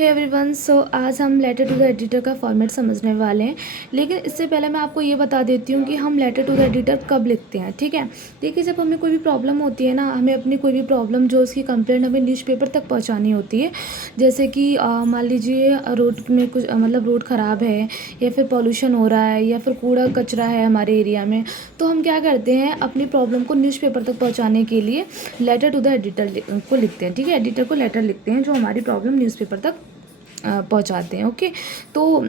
Hey everyone, सो आज हम letter to the editor का फॉर्मेट समझने वाले हैं। लेकिन इससे पहले मैं आपको ये बता देती हूँ कि हम लेटर टू द एडिटर कब लिखते हैं। ठीक है, देखिए जब हमें कोई भी प्रॉब्लम होती है ना, हमें अपनी कोई भी प्रॉब्लम जो उसकी कंप्लेंट हमें न्यूज़पेपर तक पहुँचानी होती है। जैसे कि मान लीजिए रोड में कुछ मतलब रोड ख़राब है या फिर पॉल्यूशन हो रहा है या फिर कूड़ा कचरा है हमारे एरिया में, तो हम क्या करते हैं, अपनी प्रॉब्लम को न्यूज़पेपर तक पहुँचाने के लिए लेटर टू द एडिटर को लिखते हैं। ठीक है, एडिटर को लेटर लिखते हैं जो हमारी प्रॉब्लम न्यूज़पेपर तक पहुंचाते हैं। ओके, तो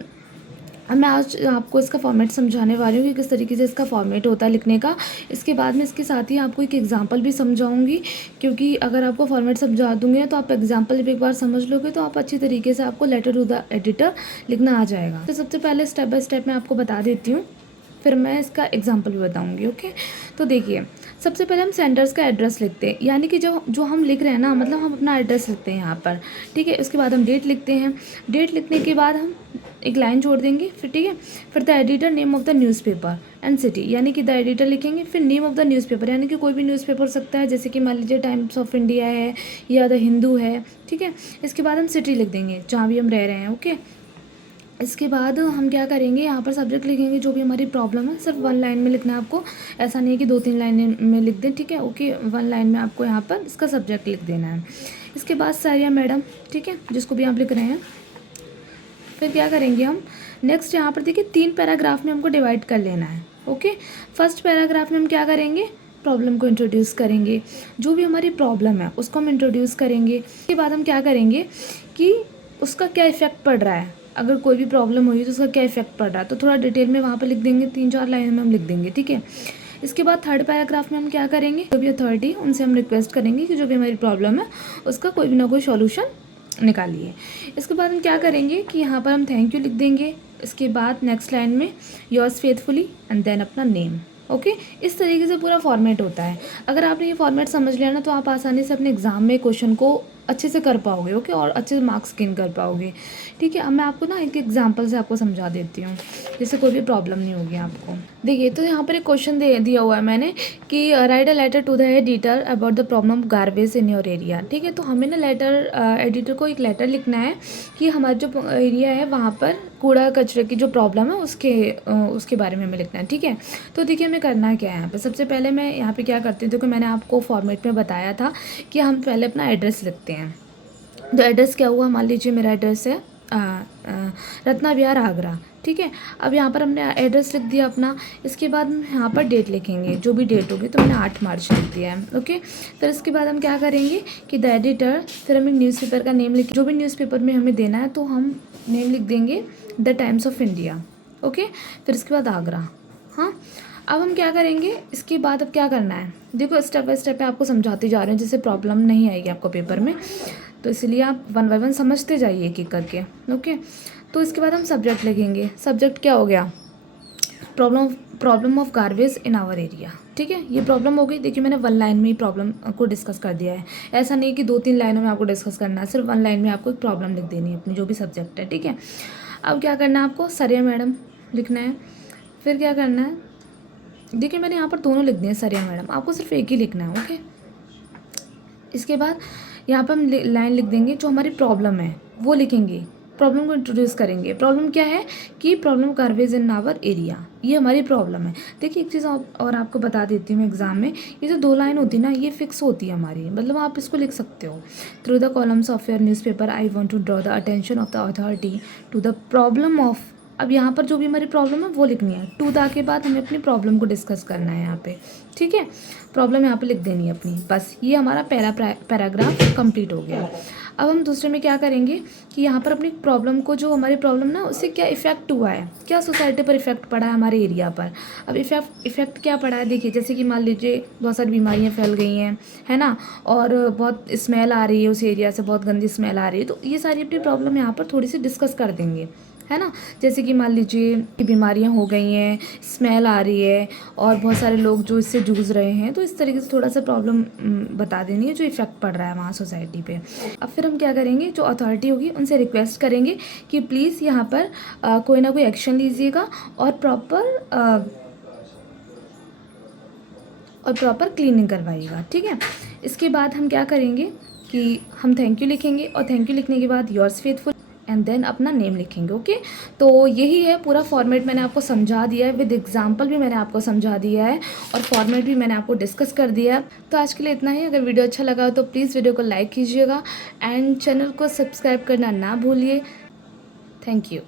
मैं आज आपको इसका फॉर्मेट समझाने वाली हूँ कि किस तरीके से इसका फॉर्मेट होता है लिखने का। इसके बाद में इसके साथ ही आपको एक एग्जांपल भी समझाऊंगी, क्योंकि अगर आपको फॉर्मेट समझा दूंगी तो आप एग्जांपल भी एक बार समझ लोगे तो आप अच्छी तरीके से आपको लेटर टू द एडिटर लिखना आ जाएगा। तो सबसे पहले स्टेप बाय स्टेप मैं आपको बता देती हूँ, फिर मैं इसका एग्जाम्पल भी बताऊँगी। ओके, तो देखिए सबसे पहले हम सेंडर्स का एड्रेस लिखते हैं, यानी कि जो हम लिख रहे हैं ना, मतलब हम अपना एड्रेस लिखते हैं यहाँ पर। ठीक है, उसके बाद हम डेट लिखते हैं। डेट लिखने के बाद हम एक लाइन जोड़ देंगे फिर। ठीक है, फिर the editor, name of the newspaper and city, यानी कि द एडिटर लिखेंगे, फिर नेम ऑफ द न्यूज़पेपर, यानी कि कोई भी न्यूज़पेपर हो सकता है, जैसे कि मान लीजिए टाइम्स ऑफ इंडिया है या द हिंदू है। ठीक है, इसके बाद हम सिटी लिख देंगे जहाँ भी हम रह रहे हैं। ओके, इसके बाद हम क्या करेंगे, यहाँ पर सब्जेक्ट लिखेंगे जो भी हमारी प्रॉब्लम है। सिर्फ वन लाइन में लिखना है आपको, ऐसा नहीं है कि 2-3 लाइन में लिख दें। ठीक है, ओके, वन लाइन में आपको यहाँ पर इसका सब्जेक्ट लिख देना है। इसके बाद सारिया मैडम, ठीक है, जिसको भी आप लिख रहे हैं। फिर क्या करेंगे हम नेक्स्ट, यहाँ पर देखिए 3 पैराग्राफ में हमको डिवाइड कर लेना है। ओके, फर्स्ट पैराग्राफ में हम क्या करेंगे, प्रॉब्लम को इंट्रोड्यूस करेंगे, जो भी हमारी प्रॉब्लम है उसको हम इंट्रोड्यूस करेंगे। इसके बाद हम क्या करेंगे कि उसका क्या इफेक्ट पड़ रहा है, अगर कोई भी प्रॉब्लम हुई तो उसका क्या इफेक्ट पड़ रहा है, तो थोड़ा डिटेल में वहाँ पर लिख देंगे, 3-4 लाइन में हम लिख देंगे। ठीक है, इसके बाद थर्ड पैराग्राफ में हम क्या करेंगे, जो भी अथॉरिटी उनसे हम रिक्वेस्ट करेंगे कि जो भी हमारी प्रॉब्लम है उसका कोई भी ना कोई सॉल्यूशन निकालिए। इसके बाद हम क्या करेंगे कि यहाँ पर हम थैंक यू लिख देंगे। इसके बाद नेक्स्ट लाइन में योर्स फेथफुली एंड देन अपना नेम। ओके, इस तरीके से पूरा फॉर्मेट होता है। अगर आपने ये फॉर्मेट समझ लिया ना, तो आप आसानी से अपने एग्जाम में क्वेश्चन को अच्छे से कर पाओगे। ओके, और अच्छे से मार्क्स गेन कर पाओगे। ठीक है, अब मैं आपको ना एक एग्जांपल से आपको समझा देती हूँ, जिससे कोई भी प्रॉब्लम नहीं होगी आपको। देखिए, तो यहाँ पर एक क्वेश्चन दिया हुआ है मैंने कि write a letter to the editor about the problem of garbage in your area. ठीक है, तो हमें ना एडिटर को एक लेटर लिखना है कि हमारा जो एरिया है वहाँ पर कूड़ा कचरे की जो प्रॉब्लम है उसके बारे में हमें लिखना है। ठीक है, तो देखिए हमें करना क्या है यहाँ पे। सबसे पहले मैं यहाँ पे क्या करती हूँ, तो मैंने आपको फॉर्मेट में बताया था कि हम पहले अपना एड्रेस लिखते हैं। तो एड्रेस क्या हुआ, मान लीजिए मेरा एड्रेस है रत्ना विहार आगरा। ठीक है, अब यहाँ पर हमने एड्रेस लिख दिया अपना। इसके बाद हम यहाँ पर डेट लिखेंगे, जो भी डेट होगी, तो मैंने 8 मार्च लिख दिया है। ओके, फिर इसके बाद हम क्या करेंगे कि द एडिटर, फिर हम एक न्यूज़पेपर का नेम लिख, जो भी न्यूज़पेपर में हमें देना है तो हम नेम लिख देंगे the times of India. Okay, फिर इसके बाद आगरा। हाँ, अब हम क्या करेंगे, इसके बाद अब क्या करना है, देखो स्टेप बाय स्टेप आपको समझाती जा रही हूँ, जिससे प्रॉब्लम नहीं आएगी आपको पेपर में, तो इसलिए आप 1 बाय 1 समझते जाइए एक एक करके। ओके, तो इसके बाद हम सब्जेक्ट लिखेंगे। सब्जेक्ट क्या हो गया, problem of garbage in our area. ठीक है, ये प्रॉब्लम हो गई। देखिए मैंने 1 लाइन में ही प्रॉब्लम को डिस्कस कर दिया है, ऐसा नहीं कि 2-3 लाइनों में आपको डिस्कस करना है, सिर्फ 1 लाइन में आपको एक प्रॉब्लम लिख देनी है अपनी, जो भी सब्जेक्ट है। ठीक है, अब क्या करना है आपको, सरिया मैडम लिखना है। फिर क्या करना है, देखिए मैंने यहाँ पर दोनों लिख दिए हैं, सरिया मैडम, आपको सिर्फ एक ही लिखना है। ओके, इसके बाद यहाँ पर हम लाइन लिख देंगे, जो हमारी प्रॉब्लम है वो लिखेंगे, प्रॉब्लम को इंट्रोड्यूस करेंगे। प्रॉब्लम क्या है कि problem garbage in our area, ये हमारी प्रॉब्लम है। देखिए एक चीज़ और आपको बता देती हूँ, एग्जाम में ये जो 2 लाइन होती है ना, ये फिक्स होती है हमारी, मतलब आप इसको लिख सकते हो। Through the columns of your newspaper I want to draw the attention of the authority to the problem of, अब यहाँ पर जो भी हमारी प्रॉब्लम है वो लिखनी है। टू द के बाद हमें अपनी प्रॉब्लम को डिस्कस करना है यहाँ पे। ठीक है, प्रॉब्लम यहाँ पे लिख देनी है अपनी, बस ये हमारा पहला पैराग्राफ कंप्लीट हो गया। अब हम दूसरे में क्या करेंगे कि यहाँ पर अपनी प्रॉब्लम को, जो हमारी प्रॉब्लम ना उससे क्या इफेक्ट हुआ है, क्या सोसाइटी पर इफेक्ट पड़ा है हमारे एरिया पर। अब इफेक्ट क्या पड़ा है, देखिए जैसे कि मान लीजिए बहुत सारी बीमारियाँ फैल गई हैं, है ना, और बहुत स्मेल आ रही है उस एरिया से, बहुत गंदी स्मेल आ रही है, तो ये सारी अपनी प्रॉब्लम यहाँ पर थोड़ी सी डिस्कस कर देंगे, है ना। जैसे कि मान लीजिए कि बीमारियां हो गई हैं, स्मेल आ रही है, और बहुत सारे लोग जो इससे जूझ रहे हैं, तो इस तरीके से थोड़ा सा प्रॉब्लम बता देनी है, जो इफेक्ट पड़ रहा है वहाँ सोसाइटी पे। अब फिर हम क्या करेंगे, जो अथॉरिटी होगी उनसे रिक्वेस्ट करेंगे कि प्लीज़ यहाँ पर कोई ना कोई एक्शन लीजिएगा और प्रॉपर क्लीनिंग करवाइएगा। ठीक है, इसके बाद हम क्या करेंगे कि हम थैंक यू लिखेंगे, और थैंक यू लिखने के बाद योर्स फेथफुल एंड देन अपना नेम लिखेंगे। ओके, तो यही है पूरा फॉर्मेट, मैंने आपको समझा दिया है, विद एग्जांपल भी मैंने आपको समझा दिया है और फॉर्मेट भी मैंने आपको डिस्कस कर दिया है। तो आज के लिए इतना ही। अगर वीडियो अच्छा लगा तो प्लीज़ वीडियो को लाइक कीजिएगा एंड चैनल को सब्सक्राइब करना ना भूलिए। Thank you.